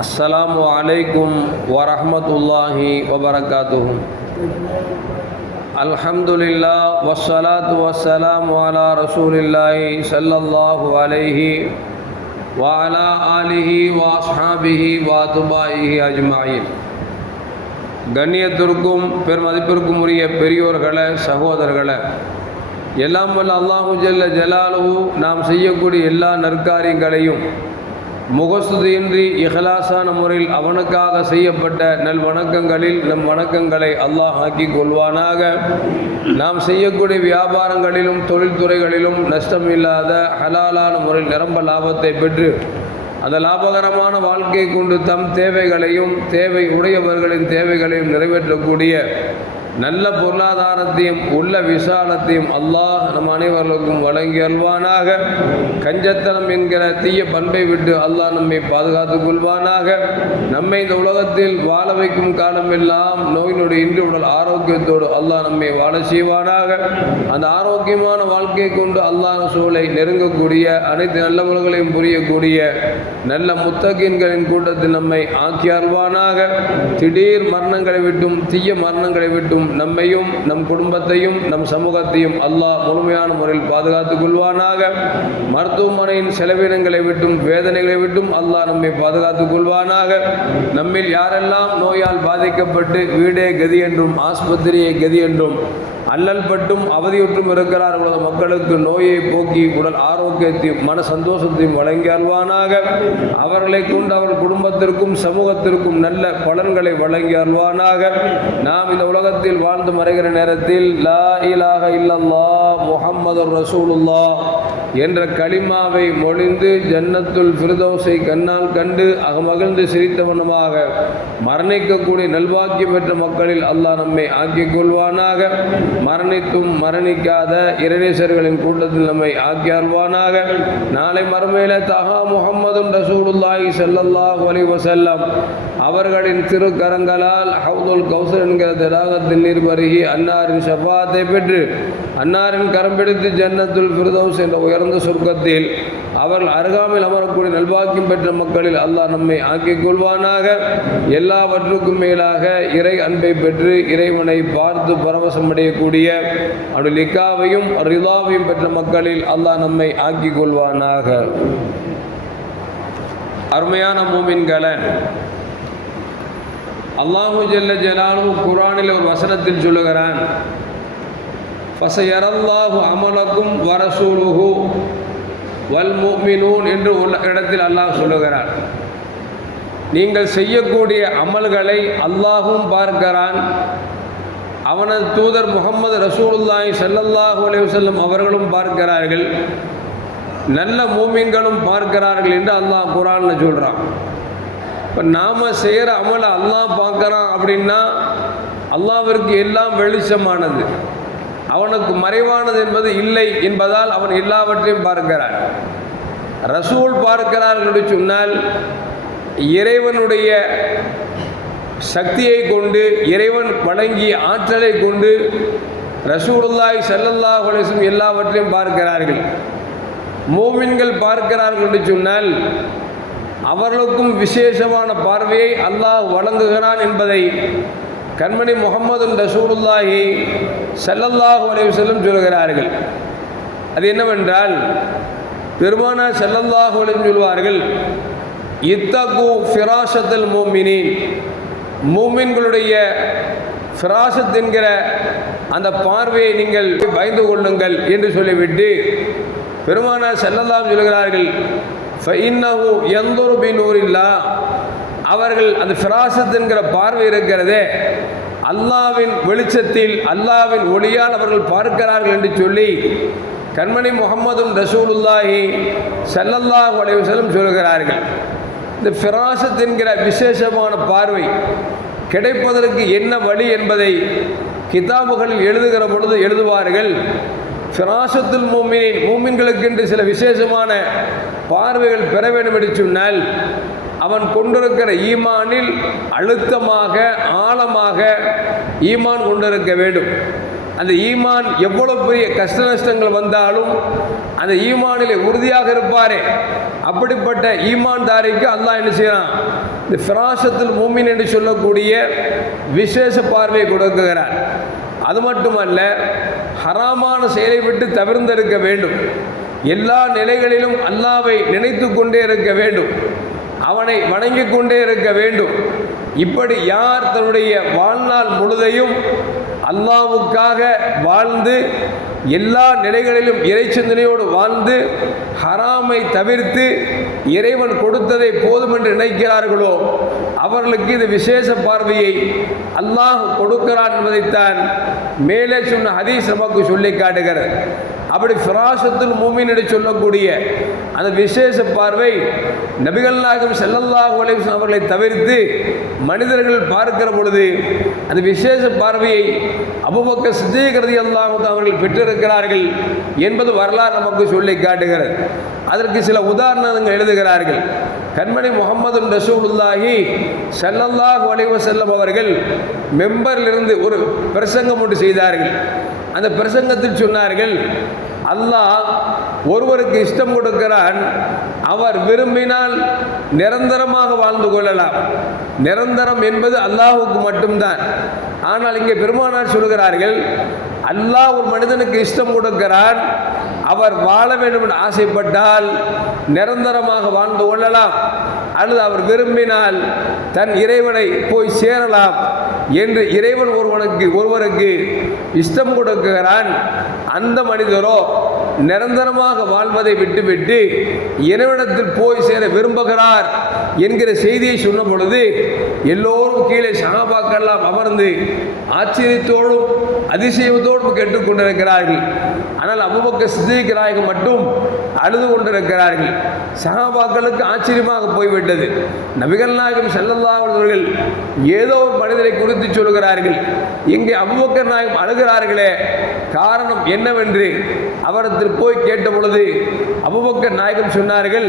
அஸ்லாம் வலைக்கும் வரமத்துல்லாஹி வபரகாத்துஹும் அல்ஹம்துலில்லா வசலாத் வசலாம் வாலா ரசூலில்லாஹி சல்லல்லாஹு அலைஹி வாலா ஆலிஹி வாஸ்ஹாபிஹி வாத்துபாயிஹி அஜ்மாயின் கண்ணியத்திற்கும் பெருமதிப்பிற்கும் உரிய பெரியோர்களை சகோதரர்களை எல்லாம் வல்ல அல்லாஹு ஜல்ல ஜலாலு நாம் செய்யக்கூடிய எல்லா நற்காரியங்களையும் முகஸ்துதியின்றி இஹலாசான முறையில் அவனுக்காக செய்யப்பட்ட நல் வணக்கங்களில் நம் வணக்கங்களை அல்லாஹ் ஆக்கி கொள்வானாக. நாம் செய்யக்கூடிய வியாபாரங்களிலும் தொழில்துறைகளிலும் நஷ்டமில்லாத ஹலாலான முறையில் நிரம்ப லாபத்தை பெற்று அந்த லாபகரமான வாழ்க்கை கொண்டு தம் தேவைகளையும் தேவை உடையவர்களின் தேவைகளையும் நிறைவேற்றக்கூடிய நல்ல பொருளாதாரத்தையும் உள்ள விசாலத்தையும் அல்லாஹ் நம் அனைவர்களுக்கும் வழங்கி அல்வானாக கஞ்சத்தனம் என்கிற தீய பண்பை விட்டு அல்லாஹ் நம்மை பாதுகாத்துக் கொள்வானாக. நம்மை இந்த உலகத்தில் வாழ வைக்கும் காலமெல்லாம் நோயினுடைய இன்று உடல் ஆரோக்கியத்தோடு அல்லாஹ் நம்மை வாழ செய்வானாக. அந்த ஆரோக்கியமான வாழ்க்கையை கொண்டு அல்லாஹ் சூழலை நெருங்கக்கூடிய அனைத்து நல்லவர்களையும் புரியக்கூடிய நல்ல முத்தகின்களின் கூட்டத்தில் நம்மை ஆக்கி அல்வானாக திடீர் மரணங்களை விட்டும் தீய மரணங்களை விட்டும் நம்மையும் நம் குடும்பத்தையும் நம் சமூகத்தையும் அல்லாஹ் முழுமையான முறையில் பாதுகாத்துக் கொள்வானாக. மருத்துவமனையின் செலவினங்களை விட்டும் வேதனைகளை விட்டும் அல்லாஹ் நம்மை பாதுகாத்துக் கொள்வானாக. நம்மில் யாரெல்லாம் நோயால் பாதிக்கப்பட்டு வீடே கதி என்றும் ஆஸ்பத்திரியை கதி என்றும் அல்லல் பட்டும் அவதியுற்றும் இருக்கிறார்களோ மக்களுக்கு நோயை போக்கி உடல் ஆரோக்கியத்தையும் மன சந்தோஷத்தையும் வழங்கி அல்வானாக அவர்களை கொண்டு அவர் குடும்பத்திற்கும் சமூகத்திற்கும் நல்ல பலன்களை வழங்கி அல்வானாக நாம் இந்த உலகத்தில் வாழ்ந்து மறைகிற நேரத்தில் லா இலாக இல்லல்லா முகம்மது ரசூலுல்லா என்ற களிமாவை மொழிந்து ஜன்னத்துள் பிரதோசை கண்ணால் கண்டு அகமகிழ்ந்து சிரித்தவனமாக மரணிக்கக்கூடிய நல்வாக்கியம் பெற்ற மக்களில் அல்லாஹ் நம்மை ஆக்கிக் கொள்வானாக. மரணித்தும் மரணிக்காத இரணேசர்களின் கூட்டத்தில் நம்மை ஆக்கி அருள்வானாக நாளை மறுமையில தஹா முகம்மதும் ரசூலுல்லாஹி செல்லல்லாஹ் அலைஹி வஸல்லம். அவர்களின் திருக்கரங்களால் ஹவுதுல் கௌசர் என்கிற தடாகத்தில் நீர் பருகி அன்னாரின் செவ்வாத்தை பெற்று அன்னாரின் கரம் பிடித்து ஜன்னத்துல் ஃபிர்தௌஸ் என்ற உயர்ந்த சொர்க்கத்தில் அவர்கள் அருகாமையில் அமரக்கூடிய நல்வாக்கியம் பெற்ற மக்களில் அல்லாஹ் நம்மை ஆக்கிக் கொள்வானாக. எல்லாவற்றுக்கும் மேலாக இறை அன்பை பெற்று இறைவனை பார்த்து பரவசம் அடையக்கூடிய அவருடைய லிக்காவையும் ரிதாவையும் பெற்ற மக்களில் அல்லாஹ் நம்மை ஆக்கிக் கொள்வானாக. அருமையான மூமின்களை அல்லாஹு ஜல்ல ஜலாலு குரானில் ஒரு வசனத்தில் சொல்லுகிறான். ஃபசயரல்லாஹு அமலக்கும் வரசூலுகு வல் முஃமினூன் என்று உள்ள இடத்தில் அல்லாஹ் சொல்லுகிறான். நீங்கள் செய்யக்கூடிய அமல்களை அல்லாஹும் பார்க்கிறான். அவனது தூதர் முகமது ரசூலுல்லாய் ஸல்லல்லாஹு அலைஹி அவர்களும் பார்க்கிறார்கள். நல்ல மூமின்களும் பார்க்கிறார்கள் என்று அல்லாஹ் குரானில் சொல்கிறான் இப்போ நாம் செய்கிற அமலை அல்லாஹ் பார்க்குறான் அப்படின்னா அல்லாவிற்கு எல்லாம் வெளிச்சமானது. அவனுக்கு மறைவானது என்பது இல்லை என்பதால் அவன் எல்லாவற்றையும் பார்க்கிறான். ரசூல் பார்க்கிறார் என்று சொன்னால் இறைவனுடைய சக்தியை கொண்டு இறைவன் வழங்கிய ஆற்றலை கொண்டு ரசூலுல்லாய் ஸல்லல்லாஹு எல்லாவற்றையும் பார்க்கிறார்கள். மோமின்கள் பார்க்கிறார்கள் என்று சொன்னால் அவர்களுக்கும் விசேஷமான பார்வையை அல்லாஹ் வழங்குகிறான் என்பதை கண்மணி முகமது ரசூலுல்லாஹி ஸல்லல்லாஹு செல்லும் சொல்கிறார்கள். அது என்னவென்றால் பெருமானா செல்லல்லாஹு அலைஹி சொல்வார்கள் இத்தகு ஃபிராஷத்தல் மோமினின் மூமின்களுடைய ஃபிராசத் என்கிற அந்த பார்வையை நீங்கள் பயந்து கொள்ளுங்கள் என்று சொல்லிவிட்டு பெருமானா செல்லல்லாம் சொல்கிறார்கள் ஃபைன்னஹு எந்தொரு பின்னூரில்லா அவர்கள் அந்த ஃபிராசத் என்கிற பார்வை இருக்கிறதே. அல்லாவின் வெளிச்சத்தில் அல்லாவின் ஒளியால் அவர்கள் பார்க்கிறார்கள் என்று சொல்லி கண்மணி முகமதும் ரசூலுல்லாஹி ஸல்லல்லாஹு அலைவசலும் சொல்கிறார்கள். இந்த ஃபிராசத் என்கிற விசேஷமான பார்வை கிடைப்பதற்கு என்ன வழி என்பதை கிதாபுகளில் எழுதுகிற பொழுது எழுதுவார்கள். ஃபிராசத்துல் மூமினின் மூமின்களுக்கென்று சில விசேஷமான பார்வைகள் பெற வேண்டும் என்று சொன்னால் அவன் கொண்டிருக்கிற ஈமானில் அழுத்தமாக ஆழமாக ஈமான் கொண்டிருக்க வேண்டும். அந்த ஈமான் எவ்வளவு பெரிய கஷ்ட நஷ்டங்கள் வந்தாலும் அந்த ஈமானிலே உறுதியாக இருப்பாரே. அப்படிப்பட்ட ஈமான் தாரிக்கு அல்லாஹ் என்ன செய்யறான்? இந்த ஃபிராசத்தில் மூமின் என்று சொல்லக்கூடிய விசேஷ பார்வையை கொடுக்குகிறார் அது மட்டுமல்ல ஹராமான செயலை விட்டு தவிர்ந்திருக்க வேண்டும். எல்லா நிலைகளிலும் அல்லாவை நினைத்து கொண்டே இருக்க வேண்டும். அவனை வணங்கிக் கொண்டே இருக்க வேண்டும். இப்படி யார் தன்னுடைய வாழ்நாள் முழுதையும் அல்லாவுக்காக வாழ்ந்து எல்லா நிலைகளிலும் இறைச்சிந்தனையோடு வாழ்ந்து ஹராமை தவிர்த்து இறைவன் கொடுத்ததை போதும் என்று நினைக்கிறார்களோ அவர்களுக்கு இது விசேஷ பார்வையை அல்லாஹ் கொடுக்கிறான் என்பதைத்தான் மேலே சொன்ன ஹதீஸ் நமக்கு சொல்லி காட்டுகிறது. அப்படி ஃபிராசத்துல் மூமின் என்று சொல்லக்கூடிய அந்த விசேஷ பார்வை நபிகள் நாயகம் ஸல்லல்லாஹு அவர்களை தவிர்த்து மனிதர்கள் பார்க்கிற பொழுது அந்த விசேஷ பார்வையை அபுபக்க சித்திக் ரலியல்லாஹு அவர்கள் பெற்றிருக்கிறார்கள் என்பது வரலாறு நமக்கு சொல்லி காட்டுகிறது. அதற்கு சில உதாரணங்கள் எழுதுகிறார்கள். கண்மணி முகமது ரசூலுல்லாஹி செல்லல்லாஹ் அலைஹி வஸல்லம் அவர்கள் மெம்பரிலிருந்து ஒரு பிரசங்கம் ஒன்று செய்தார்கள். அந்த பிரசங்கத்தில் சொன்னார்கள் அல்லாஹ் ஒருவருக்கு இஷ்டம் கொடுக்கிறான் அவர் விரும்பினால் நிரந்தரமாக வாழ்ந்து கொள்ளலாம். நிரந்தரம் என்பது அல்லாஹுக்கு மட்டும்தான். ஆனால் இங்கே பெருமானார் சொல்கிறார்கள் அல்லாஹ் ஒரு மனிதனுக்கு இஷ்டம் கொடுக்கிறான் அவர் வாழ வேண்டும் என்று ஆசைப்பட்டால் நிரந்தரமாக வாழ்ந்து கொள்ளலாம். அல்லது அவர் விரும்பினால் தன் இறைவனை போய் சேரலாம். என்று இறைவன் ஒருவனுக்கு ஒருவருக்கு இஷ்டம் கொடுக்கிறான். அந்த மனிதரோ நிரந்தரமாக வாழ்வதை விட்டுவிட்டு இறைவனத்தில் போய் சேர விரும்புகிறார் என்கிற செய்தியை சொன்ன பொழுது எல்லோரும் கீழே சகாபாக்கெல்லாம் அமர்ந்து ஆச்சரியத்தோடும் அதிசயத்தோடும் கேட்டுக்கொண்டிருக்கிறார்கள். ஆனால் அபுபக்க சித்திக் நாயகம் மட்டும் அழுது கொண்டிருக்கிறார்கள். சகாபாக்களுக்கு ஆச்சரியமாக போய்விட்டது. நபிகள் நாயகம் செல்லல்லாதவர்கள் ஏதோ ஒரு மனிதரை குறித்து சொல்கிறார்கள். இங்கே அபுபக்கர் நாயகம் அழுகிறார்களே காரணம் என்னவென்று அவரத்தில் போய் கேட்ட பொழுது அபுபக்கர் நாயகம் சொன்னார்கள்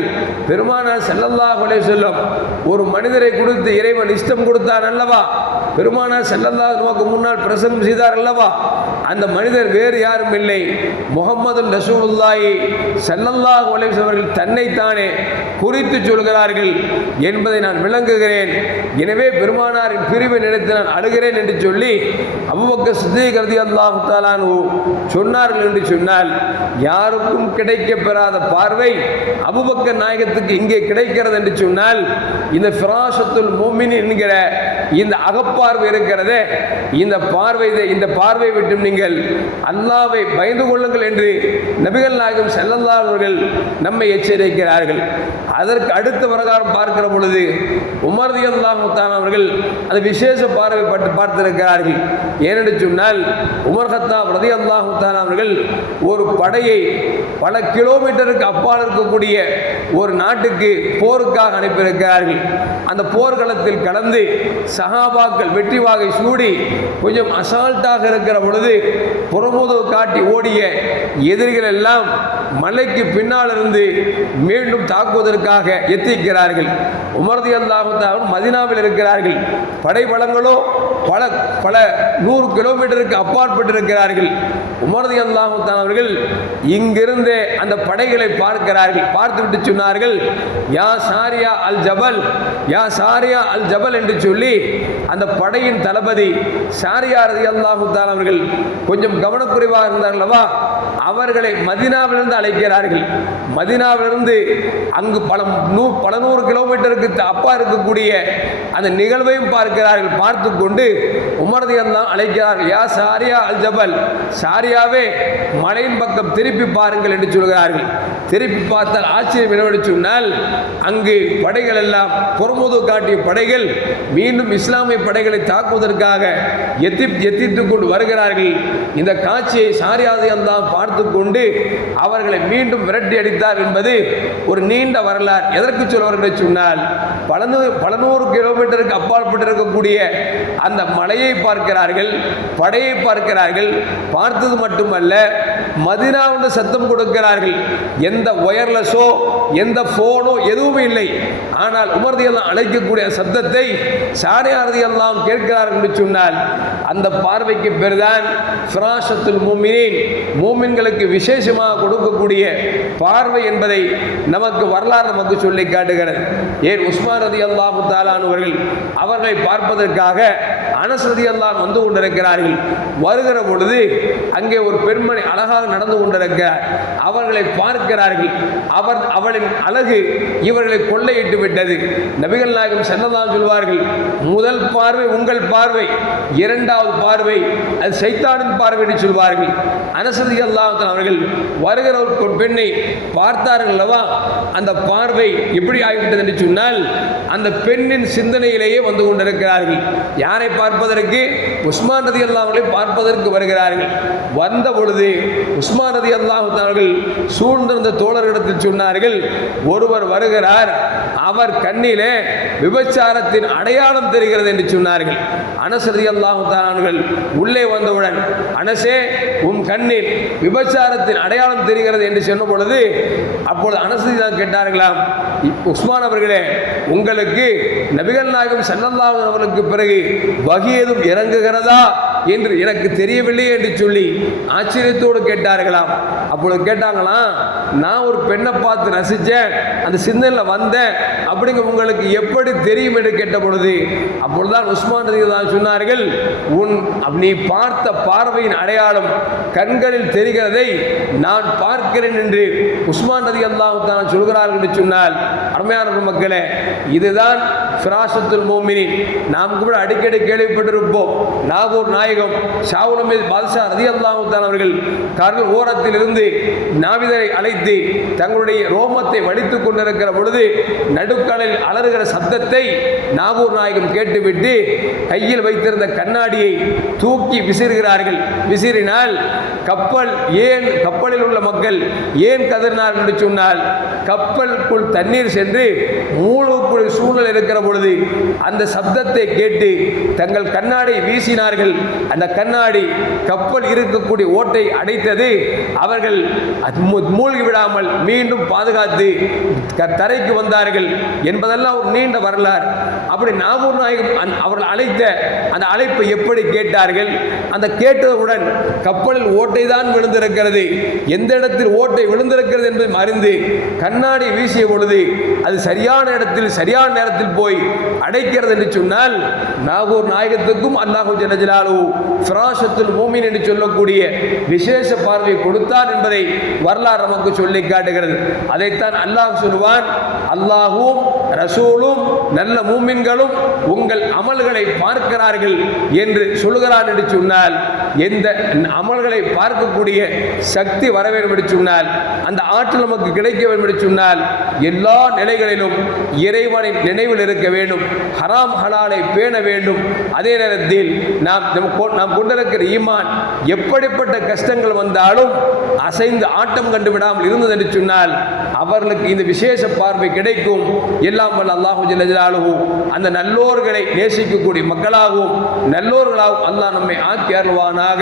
பெருமானார் செல்லல்லாஹ் செல்லும் ஒரு மனிதரை கொடுத்து இறைவன் இஷ்டம் கொடுத்தார் அல்லவா? பெருமானார் செல்லல்லாஹ் நமக்கு முன்னால் பிரசங்கம் செய்தார் அல்லவா? அந்த மனிதர் வேறு யாரும் இல்லை. முகமது ரசூலுல்லாஹி செல்லல்லாஹ் அலைஹி அவர்கள் தன்னைத்தானே குறித்து சொல்கிறார்கள் என்பதை நான் விளங்குகிறேன். எனவே பெருமானாரின் பிரிவை நினைத்து நான் அழுகிறேன் என்று சொல்லி அவ்வக்க சித்திகரதி அல்லாஹு தாலானு சொன்னார்கள் என்று சொன்னால் யாருக்கும் கிடைக்கப் பெறாத பார்வை அபுபக்க நாயகத்துக்கு இங்கே கிடைக்கிறது என்று சொன்னால் இந்த ஃபிராசத்துல் மோமின் என்கிற இந்த அகப்பார்வை இருக்கிறது. இந்த பார்வை இந்த பார்வை விட்டு நீங்கள் அல்லாவை பயந்து கொள்ளுங்கள் என்று நபிகள் நாயகம் செல்லல்லா அவர்கள் நம்மை எச்சரிக்கிறார்கள். அதற்கு அடுத்த பிரகாரம் பார்க்கிற பொழுது உமர்தி அல்லாஹுத்தான் அவர்கள் அது விசேஷ பார்வை பட்டு பார்த்திருக்கிறார்கள். ஏனென்று சொன்னால் உமர் ஹத்தாப் ரதி அல்லாஹுத்தான் அவர்கள் ஒரு படையை பல கிலோமீட்டருக்கு அப்பால் இருக்கக்கூடிய ஒரு நாட்டுக்கு போருக்காக அனுப்பியிருக்கிறார்கள். அந்த போர்க்களத்தில் கலந்து சஹாபாக்கள் வெற்றி வாகை சூடி கொஞ்சம் அசால்ட்டாக இருக்கிற பொழுது புறமுதவு காட்டி ஓடிய எதிரிகள் எல்லாம் மலைக்கு பின்னால் இருந்து மீண்டும் தாக்குவதற்காக எத்திக்கிறார்கள். உமர்தி அல்லாஹுத்தாவும் மதினாவில் இருக்கிறார்கள். படைபலங்களோ பல பல நூறு கிலோமீட்டருக்கு அப்பாற்பட்டிருக்கிறார்கள். உமர்தி அல்லாஹுத்தான் அவர்கள் இங்கிருந்தே அந்த படைகளை பார்க்கிறார்கள். பார்த்துவிட்டு சொன்னார்கள் யா சாரியா அல் ஜபல் யா சாரியா அல் ஜபல் என்று சொல்லி அந்த படையின் தளபதி சாரியா ரதி அல்லாஹுத்தான் அவர்கள் கொஞ்சம் கவனக்குறைவாக இருந்தார்களவா அவர்களை மதினாவிலிருந்து அழைக்கிறார்கள். மதினாவிலிருந்து அங்கு பல நூ பல நூறு கிலோமீட்டருக்கு அப்பா இருக்கக்கூடிய அந்த நிகழ்வையும் பார்க்கிறார்கள். பார்த்து கொண்டு உமரதி எல்லாம் அழைக்கிறார்கள் யா சாரியா அல் ஜபல் சாரியாவே மலையின் பக்கம் திருப்பி பாருங்கள் என்று சொல்கிறார்கள். திருப்பி பார்த்தால் ஆச்சரியம் என்னவென்று சொன்னால் அங்கு படைகள் எல்லாம் புறமுது காட்டிய படைகள் மீண்டும் இஸ்லாமிய படைகளை தாக்குவதற்காக எத்தி எத்தித்து கொண்டு வருகிறார்கள். இந்த காட்சியை சாரியாதையம் தான் பார்த்து கொண்டு அவர்களை மீண்டும் விரட்டி அடித்தார் என்பது ஒரு நீண்ட வரலாறு. எதற்கு சொல்வார் என்று சொன்னால் பல நூறு பல நூறு கிலோமீட்டருக்கு அப்பாற்பட்டு இருக்கக்கூடிய அந்த மலையை பார்க்கிறார்கள் படையை பார்க்கிறார்கள். பார்த்தது மட்டுமல்ல மதினா சத்தம் கொடுக்கிறார்கள். எந்த ஒயர்லெஸோ எந்த ஃபோனோ எதுவுமே இல்லை. ஆனால் உமர்தியெல்லாம் அழைக்கக்கூடிய சத்தத்தை சாரியாரதியெல்லாம் கேட்கிறார்கள் என்று சொன்னால் அந்த பார்வைக்கு பேர்தான் ஃபிராசத்துல் மூமினின் மூமின்களுக்கு விசேஷமாக கொடுக்கக்கூடிய பார்வை என்பதை நமக்கு வரலாறு நமக்கு சொல்லி காட்டுகிறது. ஏன் உஸ்மான் ரதி அல்லாஹு தாலானவர்கள் அவர்களை பார்ப்பதற்காக அனஸ் ரதி அல்லான் வந்து கொண்டிருக்கிறார்கள். வருகிற பொழுது அங்கே ஒரு பெண்மணி அழகாக நடந்து கொண்டிருக்கிறார் அவர்களை பார்க்கிறார்கள். அவர் அவளின் அழகு இவர்களை கொள்ளையிட்டு விட்டது. நபிகள் நாயகம் சென்னதான் சொல்வார்கள் முதல் பார்வை உங்கள் பார்வை இரண்டாவது பார்வை அது சைத்தானின் பார்வை என்று சொல்வார்கள். அனசதி அல்லாஹ் அவர்கள் வருகிற ஒரு பெண்ணை பார்த்தார்கள் அல்லவா அந்த பார்வை எப்படி ஆகிவிட்டது? என்று சொன்னால் அந்த பெண்ணின் சிந்தனையிலேயே வந்து கொண்டிருக்கிறார்கள். யாரை பார்ப்பதற்கு? உஸ்மான் ரதி அல்லாஹ்களை பார்ப்பதற்கு வருகிறார்கள். வந்த பொழுது உஸ்மான் ரதி அல்லாஹ் சூழ்ந்திருந்த தோழர்களிடத்தில் சொன்னார்கள் ஒருவர் வருகிறார் அவர் கண்ணிலே விபச்சாரத்தின் அடையாளம் தெரிகிறது என்று சொன்னார்கள். அனசதி அல்லாஹான்கள் உள்ளே வந்தவுடன் அனசே உன் கண்ணில் விபச்சாரத்தின் அடையாளம் தெரிகிறது என்று சொன்ன பொழுது அப்பொழுது அனசதி தான் கேட்டார்களாம் உஸ்மான் அவர்களே உங்களுக்கு நபிகள் நாயகம் சல்லல்லாஹு அவர்களுக்கு பிறகு வகி ஏதும் இறங்குகிறதா? என்று எனக்கு தெரியவில்லை என்று சொல்லி ஆச்சரியத்தோடு கேட்டார்களாம். அப்பொழுது கேட்டாங்களாம் நான் ஒரு பெண்ணை பார்த்து ரசித்தேன் அந்த சிந்தனையில் வந்தேன். அப்படிங்க உங்களுக்கு எப்படி தெரியும்? என்று கேட்ட பொழுது அப்பொழுதுதான் உஸ்மான் ரதி தான் சொன்னார்கள் உன் நீ பார்த்த பார்வையின் அடையாளம் கண்களில் தெரிகிறதை நான் பார்க்கிறேன் என்று உஸ்மான் ரதி அல்லாஹ் தான் சொல்கிறார்கள் என்று சொன்னால் அருமையான மக்களே இதுதான் ஃபிராசத்துல் மோமினின் நாம் கூட அடிக்கடி கேள்விப்பட்டிருப்போம். நாகூர் நாயகம் ஷாவுலமே பாதுஷா ரதி அல்லாமுத்தான் அவர்கள் கடல் ஓரத்தில் இருந்து நாவிதரை அழைத்து தங்களுடைய ரோமத்தை வடித்துக் கொண்டிருக்கிற பொழுது நடுக்கடலில் அலறுகிற சப்தத்தை நாகூர் நாயகம் கேட்டுவிட்டு கையில் வைத்திருந்த கண்ணாடியை தூக்கி விசிறுகிறார்கள். விசிறினால் கப்பல் ஏன் கப்பலில் உள்ள மக்கள் ஏன் கதறினார் என்று சொன்னால் கப்பலுக்குள் தண்ணீர் சென்று மூழ்கக்கூடிய சூழல் இருக்கிற பொழுது பொழுது அந்த சப்தத்தை கேட்டு தங்கள் கண்ணாடி வீசினார்கள். அந்த கண்ணாடி கப்பல் இருக்கக்கூடிய ஓட்டை அடைத்தது. அவர்கள் மூழ்கி விடாமல் மீண்டும் பாதுகாத்து தரைக்கு வந்தார்கள். என்பதெல்லாம் ஒரு நீண்ட வரலாறு. அப்படி நாகூர் நாயகம் அவர்கள் அழைத்த அந்த அழைப்பை எப்படி கேட்டார்கள்? அந்த கேட்டவுடன் கப்பலில் ஓட்டை தான் விழுந்திருக்கிறது. எந்த இடத்தில் ஓட்டை விழுந்திருக்கிறது என்பதை அறிந்து கண்ணாடி வீசிய பொழுது அது சரியான இடத்தில் சரியான நேரத்தில் போய் அடைக்கிறது என்று சொன்னால் நாகூர் நாயகத்துக்கும் அல்லாஹூ ஜனஜலாலு ஃபிராஷத்துல் மூமின் என்று சொல்லக்கூடிய விசேஷ பார்வை கொடுத்தார் என்பதை வரலாறு நமக்கு சொல்லி காட்டுகிறது. அதைத்தான் அல்லாஹ் சொல்லுவான் அல்லாஹும் ரசூலும் நல்ல மூமின்களும் உங்கள் அமல்களை பார்க்கிறார்கள் என்று சொல்லுகிறான் என்று சொன்னால் எந்த அமல்களை பார்க்கக்கூடிய சக்தி வர வேண்டும் என்று சொன்னால் அந்த ஆற்றல் நமக்கு கிடைக்க வேண்டும் என்று சொன்னால் எல்லா நிலைகளிலும் இறைவனை நினைவில் இருக்க வேண்டும் ஹராம் ஹலாலை பேண வேண்டும். அதே நேரத்தில் நாம் நாம் கொண்டிருக்கிற ஈமான் எப்படிப்பட்ட கஷ்டங்கள் வந்தாலும் அசைந்து ஆட்டம் கண்டு விடாமல் இருந்தது என்று சொன்னால் அவர்களுக்கு இந்த விசேஷ பார்வை கிடைக்கும். எல்லாம் வல்ல அல்லாஹு ஜெல்லாலும் அந்த நல்லோர்களை நேசிக்கக்கூடிய மக்களாகவும் நல்லோர்களாகவும் அல்லாஹ் நம்மை ஆக்கி அருள்வானாக.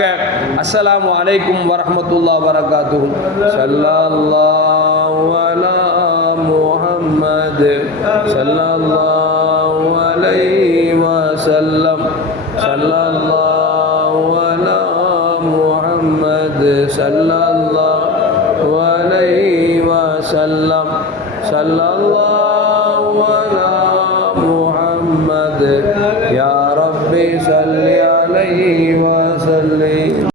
அஸ்ஸலாமு அலைக்கும் வரமத்துல்லா வரகாத்து சல்லா சல்லல்லாஹு அலைஹி வஸல்லம் சல்லல்லாஹு